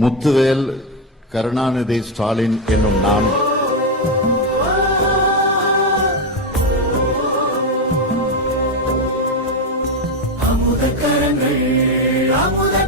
முத்துவேல் கருணாநிதி ஸ்டாலின் என்னும் நாம். அமுத கரங்கள் அமுத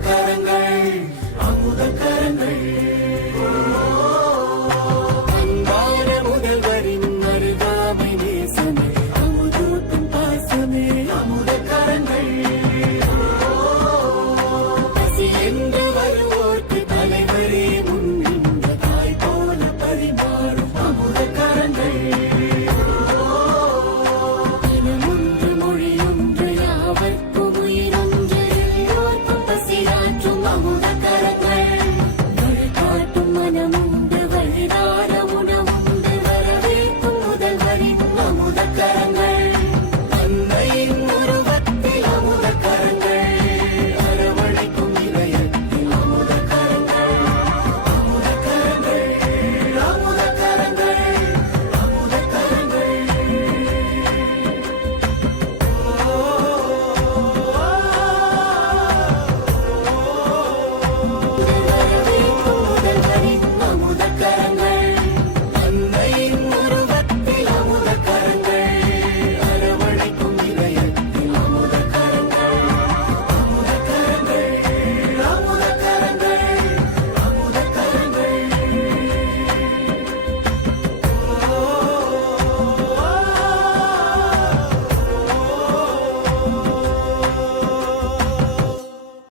the